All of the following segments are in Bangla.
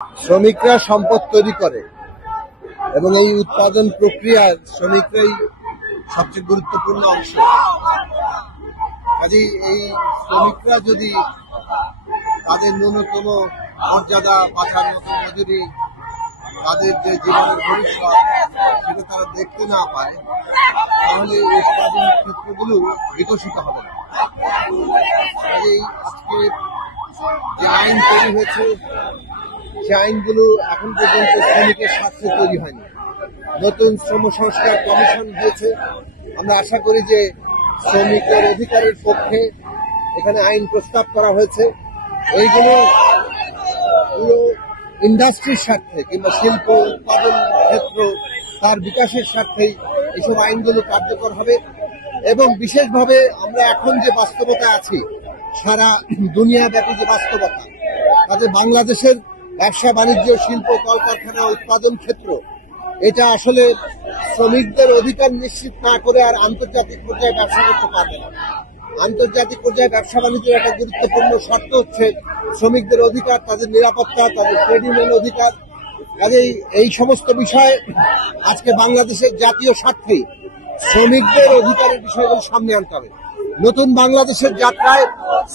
শ্রমিকরা সম্পদ তৈরি করে এবং এই উৎপাদন প্রক্রিয়ার শ্রমিকরাই সবচেয়ে গুরুত্বপূর্ণ অংশ। কাজেই এই শ্রমিকরা যদি তাদের ন্যূনতম মর্যাদা, বাঁচার মতো মজুরি, তাদের যে জীবনের ভবিষ্যৎ সেটা তারা দেখতে না পায়, তাহলে উৎপাদন ক্ষেত্রগুলো বিকশিত হবে না। কাজেই আজকে যে আইন তৈরি হয়েছে সে আইনগুলো এখন পর্যন্ত শ্রমিকের স্বার্থে তৈরি হয়নি। নতুন শ্রম সংস্কার কমিশন হয়েছে, আমরা আশা করি যে শ্রমিকের অধিকারের পক্ষে এখানে আইন প্রস্তাব করা হয়েছে। এইগুলো ইন্ডাস্ট্রির স্বার্থে কিংবা শিল্প উৎপাদন ক্ষেত্র তার বিকাশের স্বার্থেই এইসব আইনগুলো কার্যকর হবে। এবং বিশেষভাবে আমরা এখন যে বাস্তবতা আছি, সারা দুনিয়াব্যাপী যে বাস্তবতা, তাতে বাংলাদেশের ব্যবসা বাণিজ্য, শিল্প, কলকারখানা, উৎপাদন ক্ষেত্র, এটা আসলে শ্রমিকদের অধিকার নিশ্চিত না করে আর আন্তর্জাতিক পর্যায়ে ব্যবসা করতে পারবে না। আন্তর্জাতিক পর্যায়ে ব্যবসা বাণিজ্যের একটা গুরুত্বপূর্ণ শর্ত হচ্ছে শ্রমিকদের অধিকার, তাদের নিরাপত্তা, তাদের ট্রেড ইউনিয়ন অধিকার। কাজেই এই সমস্ত বিষয়ে আজকে বাংলাদেশের জাতীয় স্বার্থে শ্রমিকদের অধিকারের বিষয়গুলো সামনে আনতে হবে। নতুন বাংলাদেশের যাত্রায়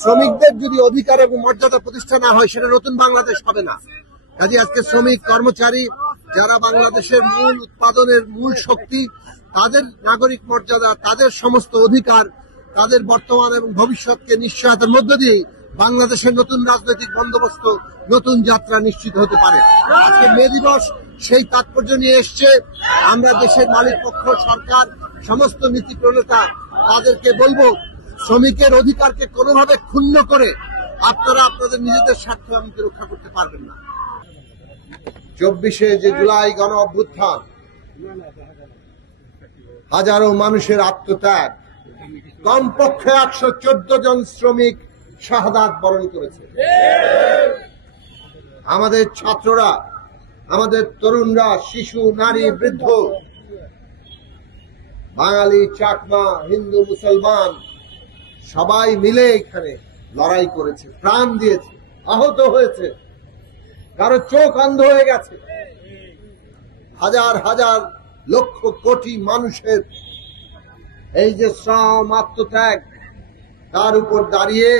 শ্রমিকদের যদি অধিকার এবং মর্যাদা প্রতিষ্ঠা না হয়, সেটা নতুন বাংলাদেশ হবে না। কাজে আজকে শ্রমিক, কর্মচারী, যারা বাংলাদেশের মূল উৎপাদনের মূল শক্তি, তাদের নাগরিক মর্যাদা, তাদের সমস্ত অধিকার, তাদের বর্তমান এবং ভবিষ্যৎকে নিশ্চয়তার মধ্য দিয়ে বাংলাদেশের নতুন রাজনৈতিক বন্দোবস্ত, নতুন যাত্রা নিশ্চিত হতে পারে। আজকে মে দিবস সেই তাৎপর্য নিয়ে এসছে। আমরা দেশের মালিক পক্ষ, সরকার, সমস্ত নীতি প্রণেতা তাদেরকে বলবো, শ্রমিকের অধিকারকে কোনোভাবে ক্ষুণ্ণ করে আপনারা আপনাদের নিজেদের স্বার্থ আমাকে রক্ষা করতে পারবেন না। 24শে যে জুলাই গণ অভ্যুত্থান, হাজারো মানুষের আত্মত্যাগ, কমপক্ষে 114 জন শ্রমিক শাহাদাত বরণ করেছে। আমাদের ছাত্ররা, আমাদের তরুণরা, শিশু, নারী, বৃদ্ধ, বাঙালি, চাকমা, হিন্দু, মুসলমান সবাই মিলে এখানে লড়াই করেছে, প্রাণ দিয়েছে, আহত হয়েছে, কারো চোখ অন্ধ হয়ে গেছে। হাজার হাজার লক্ষ কোটি মানুষের এই যে শ্রম, আত্মত্যাগ, তার উপর দাঁড়িয়ে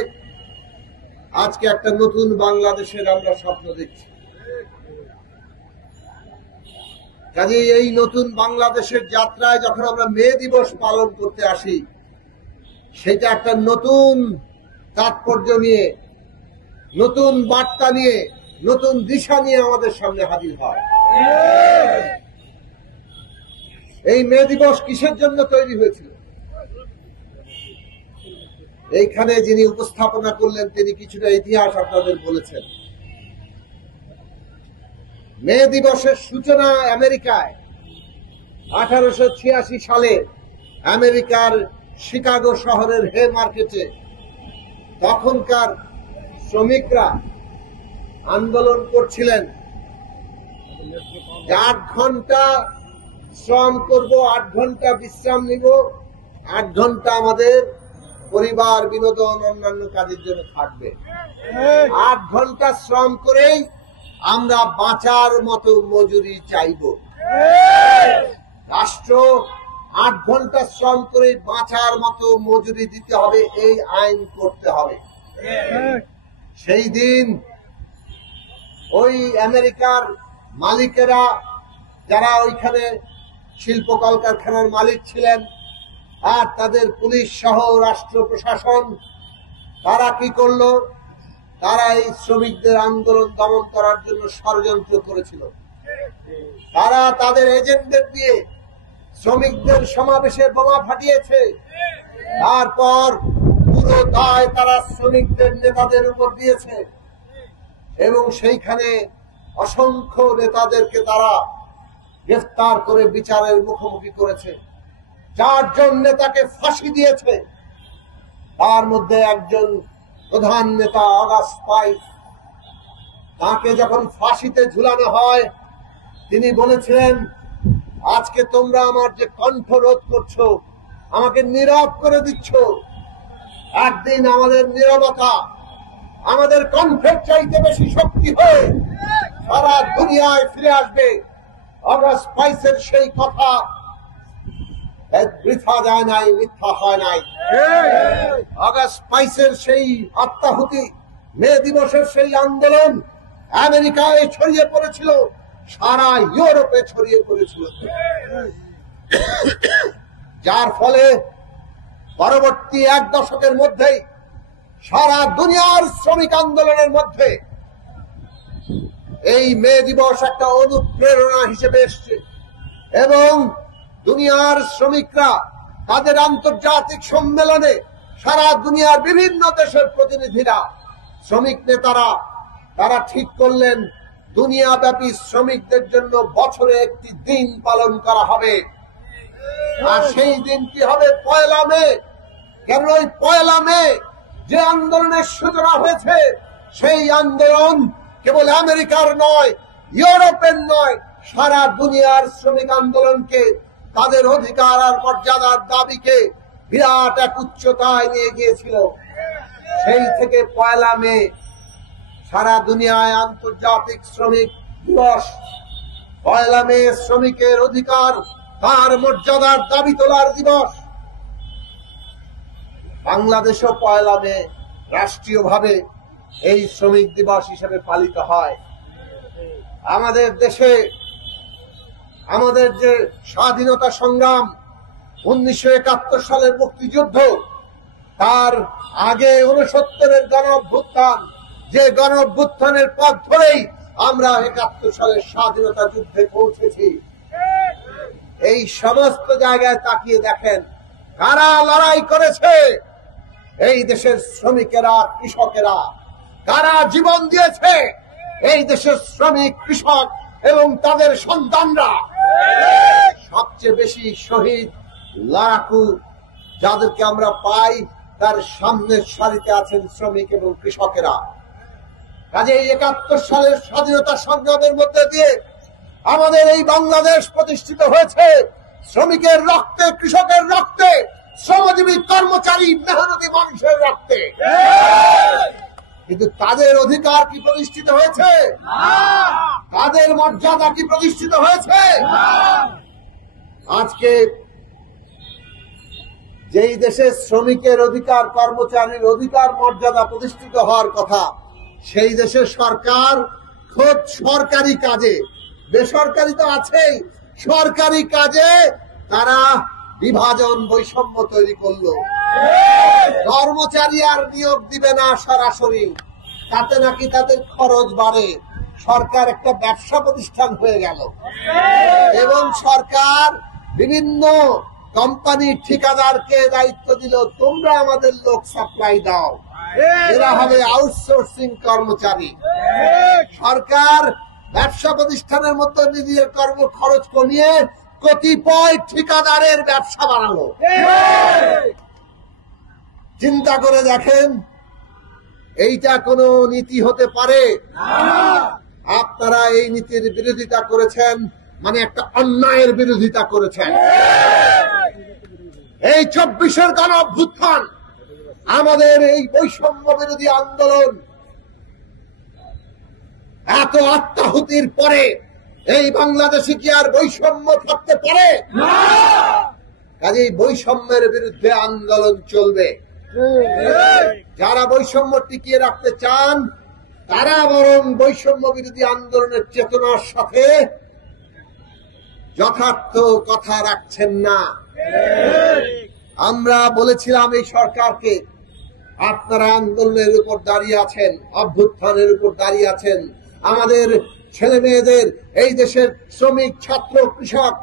আজকে একটা নতুন বাংলাদেশের আমরা স্বপ্ন দেখছি। কাজেই এই নতুন বাংলাদেশের যাত্রায় যখন আমরা মে দিবস পালন করতে আসি, সেটা একটা নতুন তাৎপর্য নিয়ে, নতুন বার্তা নিয়ে, নতুন দিশা নিয়ে আমাদের সামনে হাজির হয়। এই মে দিবস কিসের জন্য তৈরি হয়েছিল? এইখানে যিনি উপস্থাপনা করলেন তিনি কিছুটা ইতিহাস আপনাদের বলেছেন। মে দিবসের সূচনা আমেরিকায় 1886 সালে আমেরিকার শিকাগো শহরের হে মার্কেটে তখনকার শ্রমিকরা আন্দোলন করছিলেন, 8 ঘন্টা শ্রম করব, 8 ঘন্টা বিশ্রাম নিব, 8 ঘন্টা আমাদের পরিবার, বিনোদন, অন্যান্য কাজের জন্য থাকবে। 8 ঘন্টা শ্রম করেই আমরা বাঁচার মতো মজুরি চাইব। রাষ্ট্র 8 ঘন্টা শ্রম করে বাঁচার মতো মজুরি দিতে হবে, এই আইন করতে হবে। সেই দিন ওই আমেরিকার মালিকেরা, যারা ওইখানে শিল্প কলকারখানার মালিক ছিলেন, আর তাদের পুলিশ সহ রাষ্ট্র প্রশাসন, তারা কি করলো? তারা এই শ্রমিকদের আন্দোলন দমন করার জন্য ষড়যন্ত্র করেছিল। তারা তাদের এজেন্টদের দিয়ে শ্রমিকদের সমাবেশে বোমা ফাটিয়েছে। তারপর পুরো দায় তারা শ্রমিকদের নেতাদের উপর দিয়েছে এবং সেইখানে অসংখ্য নেতাদেরকে তারা গ্রেফতার করে বিচারের মুখোমুখি করেছে। 4 জন নেতাকে ফাঁসি দিয়েছে। তার মধ্যে একজন প্রধান নেতা অগাস্ট পাইস, তাকে যখন ফাঁসিতে ঝুলানো হয়, তিনি বলেছিলেন, আজকে তোমরা আমার যে কণ্ঠ রোধ করছো, আমাকে নীরব করে দিচ্ছ, একদিন আমাদের নীরবতা আমাদের কণ্ঠের চাইতে বেশি শক্তি হয়ে সারা দুনিয়ায় ফিরে আসবে। অগাস্ট ২২ সেই কথা বৃথা যায় নাই, মিথ্যা হয় নাই। অগাস্ট ২২ সেই আত্মাহুতি, মে দিবসের সেই আন্দোলন আমেরিকায় ছড়িয়ে পড়েছিল, সারা ইউরোপে ছড়িয়ে পড়েছিল, যার ফলে পরবর্তী ১ দশকের মধ্যেই সারা দুনিয়ার শ্রমিক আন্দোলনের মধ্যে এই মে দিবস একটা অনুপ্রেরণা হিসেবে এসছে এবং দুনিয়ার শ্রমিকরা তাদের আন্তর্জাতিক সম্মেলনে সারা দুনিয়ার বিভিন্ন দেশের প্রতিনিধিরা, শ্রমিক নেতারা, তারা ঠিক করলেন দুনিয়াব্যাপী শ্রমিকদের জন্য বছরে একটি দিন পালন করা হবে। আর সেই দিন কি হবে? ১লা মে। কেন ওই ১লা মে যে আন্দোলনের সূচনা হয়েছে, সেই আন্দোলন কেবল আমেরিকার নয়, ইউরোপের নয়, সারা দুনিয়ার শ্রমিক আন্দোলনকে, তাদের অধিকার আর মর্যাদার দাবিকে বিরাট এক উচ্চতায় নিয়ে গিয়েছিল। সেই থেকে ১লা মে সারা দুনিয়ায় আন্তর্জাতিক শ্রমিক দিবস। ১লা মে শ্রমিকের অধিকার, তার মর্যাদার দাবি তোলার দিবস। বাংলাদেশও ১লা মে রাষ্ট্রীয়ভাবে এই শ্রমিক দিবস হিসেবে পালিত হয়। আমাদের দেশে আমাদের যে স্বাধীনতা সংগ্রাম, ১৯৭১ সালের মুক্তিযুদ্ধ, তার আগে ৬৯-এর গণ অভ্যুত্থান, যে গণ অভ্যুত্থানের পথ ধরেই আমরা ৭১ সালের স্বাধীনতা যুদ্ধে পৌঁছেছি। এই সমস্ত জায়গায় তাকিয়ে দেখেন কারা লড়াই করেছে। এই দেশের শ্রমিকেরা, কৃষকেরা। কারা জীবন দিয়েছে? এই দেশের শ্রমিক, কৃষক এবং তাদের সন্তানরা। সবচেয়ে বেশি শহীদ, লড়াকু যাদেরকে আমরা পাই, তার সামনের সারিতে আছেন শ্রমিক এবং কৃষকেরা। কাজে ৭১ সালের স্বাধীনতা সংগ্রামের মধ্যে দিয়ে আমাদের এই বাংলাদেশ প্রতিষ্ঠিত হয়েছে শ্রমিকের রক্তে, কৃষকের রক্তে, শ্রমজীবী কর্মচারী মেহনতি মানুষের রক্তে। কিন্তু তাদের অধিকার কি প্রতিষ্ঠিত হয়েছে? তাদের মর্যাদা কি প্রতিষ্ঠিত হয়েছে? আজকে যেই দেশে শ্রমিকের অধিকার, কর্মচারীর অধিকার, মর্যাদা প্রতিষ্ঠিত হওয়ার কথা, সেই দেশের সরকার খোদ সরকারি কাজে, বেসরকারি তো আছেই, সরকারি কাজে তারা বিভাজন, বৈষম্য তৈরি করলো। কর্মচারী আর নিয়োগ দিবে না সরাসরি, তাতে নাকি তাদের খরচ বাড়ে। সরকার একটা ব্যবসা প্রতিষ্ঠান হয়ে গেল এবং সরকার বিভিন্ন কোম্পানির ঠিকাদারকে দায়িত্ব দিল, তোমরা আমাদের লোক সাপ্লাই দাও, এরা হবে আউটসোর্সিং কর্মচারী। সরকার ব্যবসা প্রতিষ্ঠানের মধ্যে নিজের কর্ম খরচ কমিয়ে কতিপয় ঠিকাদারের ব্যবসা বাড়ালো। চিন্তা করে দেখেন, এইটা কোনো নীতি হতে পারে? আপনারা এই নীতির বিরোধিতা করেছেন, মানে একটা অন্যায়ের বিরোধিতা করেছেন। এই ২৪-এর গণ অভ্যুত্থান, আমাদের এই বৈষম্য বিরোধী আন্দোলন, এত আত্মাহুতির পরে এই বাংলাদেশে কি আর বৈষম্য থাকতে পারে? কাজেই বৈষম্যের বিরুদ্ধে আন্দোলন চলবে। যারা বৈষম্য টিকিয়ে রাখতে চান, তারা বরং বৈষম্য বিরোধী আন্দোলনের চেতনার সাথে যথার্থ কথা রাখছেন না। আমরা বলেছিলাম এই সরকারকে, আপনারা আন্দোলনের উপর দাঁড়িয়ে আছেন, অভ্যুত্থানের উপর দাঁড়িয়ে আছেন, আমাদের ছেলে মেয়েদের, এই দেশের শ্রমিক, ছাত্র, কৃষক,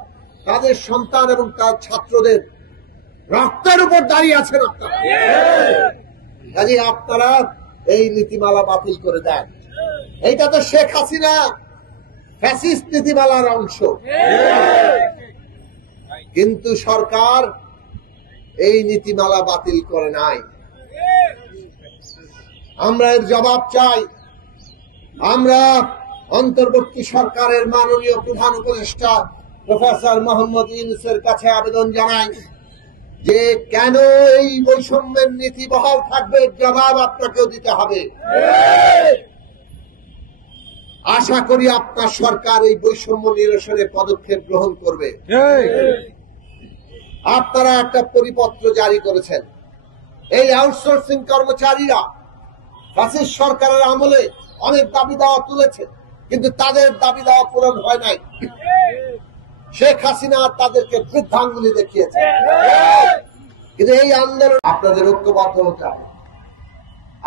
তাদের সন্তান এবং তার ছাত্রদের রক্তের উপর দাঁড়িয়ে আছেন আপনারা। কাজে আপনারা এই নীতিমালা বাতিল করে দেন। এইটা তো শেখ হাসিনা ফ্যাসিস্ট নীতিমালার অংশ, কিন্তু সরকার এই নীতিমালা বাতিল করে নাই। আমরা এর জবাব চাই। আমরা অন্তর্বর্তী সরকারের মাননীয় প্রধান উপদেষ্টা প্রফেসর মোহাম্মদ ইউনূসের কাছে আবেদন জানাই যে কেন এই বৈষম্যের নীতি বহাল থাকবে, জবাব আপনাকেও দিতে হবে। আশা করি আপনার সরকার এই বৈষম্য নিরসনে পদক্ষেপ গ্রহণ করবে। আপনারা একটা পরিপত্র জারি করেছেন। এই আউটসোর্সিং কর্মচারীরা ফ্যাসিস্ট সরকারের আমলে অনেক দাবি দাওয়া তুলেছে, কিন্তু তাদের দাবি দাওয়া পূরণ হয় নাই। শেখ হাসিনা তাদেরকে বৃদ্ধাঙ্গুলি দেখিয়েছে। কিন্তু এই আন্দোলন আপনাদের ঐক্যবদ্ধ হতে হবে।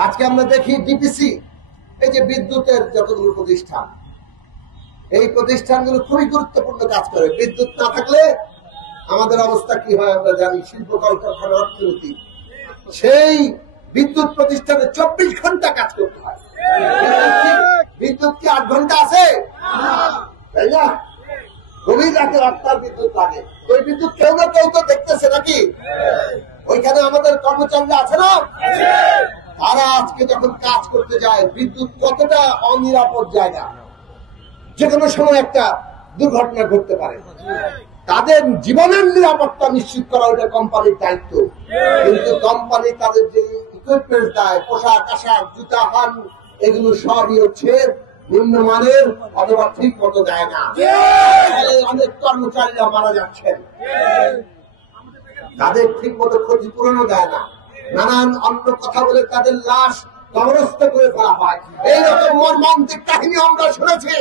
আজকে আমরা দেখি ডিপিসি, এই যে বিদ্যুতের যতগুলো প্রতিষ্ঠান, এই প্রতিষ্ঠানগুলো খুবই গুরুত্বপূর্ণ কাজ করে। বিদ্যুৎ না থাকলে আমাদের অবস্থা কি হয় আমরা জানি। শিল্প কলকারখানা, অর্থনীতি, সেই বিদ্যুৎ প্রতিষ্ঠানে 24 ঘন্টা কাজ করতে হয়। বিদ্যুৎ কি 8 ঘন্টা আছে? তাই না? গভীর রাতে 8টার বিদ্যুৎ লাগে। ওই বিদ্যুৎ কেউ না কেউ তো দেখতেছে নাকি? ওইখানে আমাদের কর্মচারীরা আছে না? তারা আজকে যখন কাজ করতে যায়, বিদ্যুৎ কতটা অনিরাপদ জায়গা, যে কোনো সময় একটা দুর্ঘটনা ঘটতে পারে। তাদের জীবনের নিরাপত্তা নিশ্চিত করা ওটা কোম্পানির দায়িত্ব। কিন্তু কোম্পানি তাদের যে ইকুইপমেন্ট দেয়, পোশাক আশাক, জুতা, হান, এগুলো সবই হচ্ছে নিম্নমানের অথবা ঠিক মতো দেয় না। অনেক কর্মচারীরা মারা যাচ্ছেন, তাদের ঠিক মতো ক্ষতিপূরণও দেয় না। নানান অন্য কথা বলে তাদের লাশ কবরস্থ করে ফেলা হয়। এইরকম মর্মান্তিক কাহিনী আমরা শুনেছি।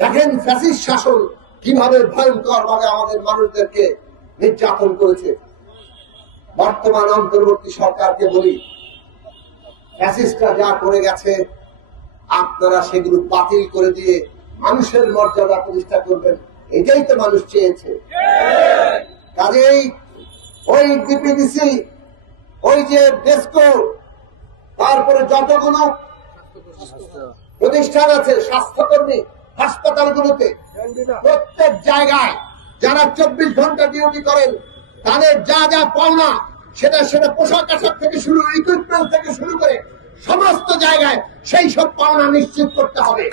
দেখেন ফ্যাসিস্ট শাসন কিভাবে ভয়ঙ্কর ভাবে আমাদের মানুষদেরকে নির্যাতন করেছে। বর্তমান অন্তর্বর্তী সরকারকে বলি, ফ্যাসিস্টরা যা করে গেছে আপনারা সেগুলো বাতিল করে দিয়ে মানুষের মর্যাদা প্রতিষ্ঠা করবেন, এটাই তো মানুষ চেয়েছে। কাজেই ওই ডিপিডিসি, ওই যে ডেস্কো, তারপরে যতগুলো প্রতিষ্ঠান আছে, স্বাস্থ্যকর্মী, হাসপাতালগুলোতে প্রত্যেক জায়গায় যারা 24 ঘন্টা ডিউটি করেন, তাদের যা যা পাওনা, সেটা পোশাক আশাক থেকে শুরু, ইকুইপমেন্ট থেকে শুরু করে সমস্ত জায়গায় সেই সব পাওনা নিশ্চিত করতে হবে।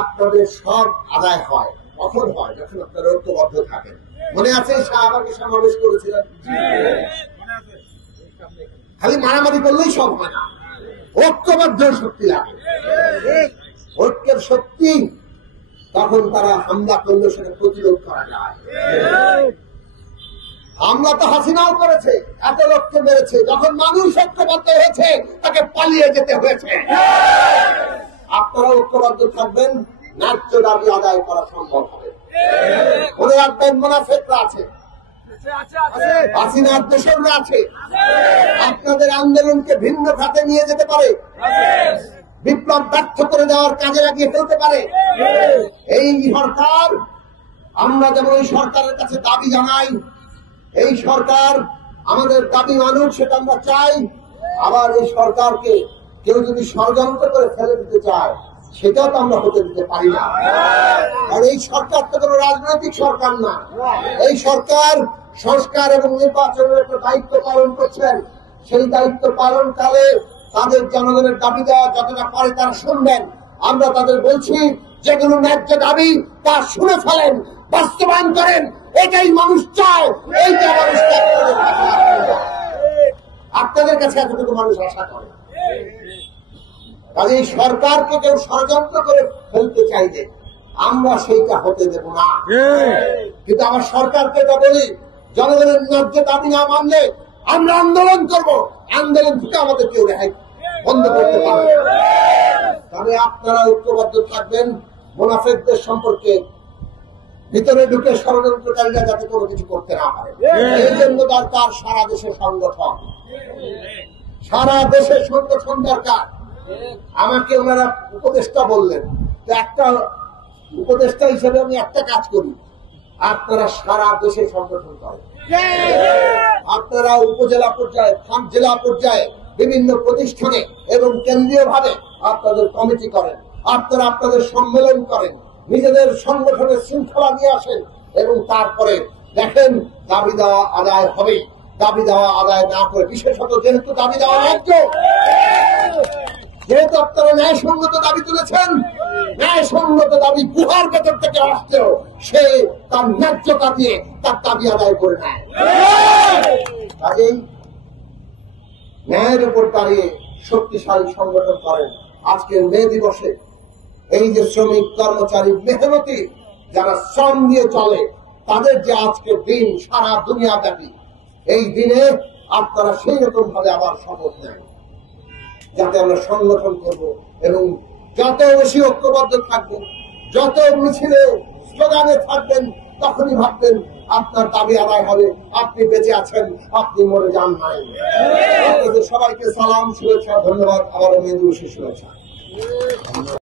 আপনাদের সব আদায় হয় কখন হয়? যখন আপনারা ঐক্যবদ্ধ থাকেন। মনে আছে শাহবাগে সমাবেশ করেছিলেন? খালি মারামারি করলেই সব হয় না, ঐক্যবদ্ধ শক্তি লাগে। ঐক্যের শক্তি, তখন তারা হামলা করলে সেটা প্রতিরোধ করা যায়। হামলা তো হাসিনাও করেছে, এত লোককে মেরেছে। যখন মানুষ ঐক্যবদ্ধ হয়েছে তাকে পালিয়ে যেতে হয়েছে। আপনারা ঐক্যবদ্ধ থাকবেন, ন্যায্য দাবি আদায় করা সম্ভব হবে। মনে রাখবেন, মুনাফিকরা আছে, হাসিনার দোসররা আছে, আপনাদের আন্দোলনকে ভিন্ন খাতে নিয়ে যেতে পারে, বিপ্লব ব্যর্থ করে দেওয়ার কাজে লাগিয়ে ফেলতে পারে। এই সরকার, আমরা যেমন এই সরকারের কাছে দাবি জানাই, এই সরকার আমাদের দাবি মানুষ, সেটা আমরা চাই। আবার এই সরকারকে কেউ যদি ষড়যন্ত্র করে ফেলে দিতে চায়, সেটাও তো আমরা হতে দিতে পারি না। কারণ এই সরকার তো কোনো রাজনৈতিক সরকার না। এই সরকার সংস্কার এবং নির্বাচনের একটা দায়িত্ব পালন করছেন। সেই দায়িত্ব পালনকালে তাদের জনগণের দাবি দেওয়া যতটা পারে তারা শুনবেন। আমরা তাদের বলছি, যেগুলো ন্যায্য দাবি তা শুনে ফেলেন, বাস্তবায়ন করেন। এটাই মানুষ চায়, এইটা মানুষ চায়। আপনাদের কাছে এতটুকু মানুষ আশা করে। কাজে সরকারকে কেউ ষড়যন্ত্র করে ফেলতে চাইলে আমরা সেইটা হতে দেব না। কিন্তু আমার সরকারকে এটা বলি, জনগণের ন্যায্য দাবি না মানলে আমরা আন্দোলন করব। আন্দোলন থেকে আমাদের কেউ রেহাই বন্ধ করতে পারবে। তবে আপনারা ঐক্যবদ্ধ থাকবেন, মুনাফিকদের সম্পর্কে ভিতরে ঢুকে ষড়যন্ত্রকারীরা যাতে কোনো কিছু করতে না পারে। এই জন্য দরকার সারা দেশে সংগঠন, সারা দেশে সংগঠন দরকার। আমাকে ওনারা উপদেষ্টা বললেন, একটা উপদেষ্টা হিসেবে আমি একটা কাজ করি, আপনারা সারা দেশে সংগঠন করেন। আপনারা উপজেলা পর্যায়ে, জেলা পর্যায়ে, বিভিন্ন প্রতিষ্ঠানে এবং কেন্দ্রীয় ভাবে আপনাদের কমিটি করেন। আপনারা আপনাদের সম্মেলন করেন, নিজেদের সংগঠনের শৃঙ্খলা নিয়ে আসেন এবং তারপরে দেখেন দাবি দেওয়া আদায় হবে। দাবি দেওয়া আদায় না করে, বিশেষত যেহেতু দাবি দেওয়া ন্যায্য, যেহেতু আপনারা ন্যায়সঙ্গত দাবি তুলেছেন, ন্যায়সঙ্গত দাবি গুহার ভেতর থেকে আসছেও সে তার ন্যায্যতা দিয়ে তার দাবি আদায় করে নেয়। কাজেই ন্যায়ের উপর দাঁড়িয়ে শক্তিশালী সংগঠন করেন, আজকের মে দিবসে এই যে শ্রমিক কর্মচারী মেহনতি যারা শ্রম দিয়ে চলে তাদের যে আজকের দিন সারা দুনিয়া ব্যাপী, এই দিনে আপনারা সেই রকম ভাবে আবার শপথ নেন যাতে আমরা সংগঠন করব এবং যত বেশি ঐক্যবদ্ধ থাকবো, যত মিছিলে স্লোগানে থাকবেন, তখনই ভাববেন আপনার দাবি আদায় হবে, আপনি বেঁচে আছেন, আপনি মরে যান নাই। সবাইকে সালাম, শুভেচ্ছা, ধন্যবাদ। আবারও মে দিবসের শুভেচ্ছা।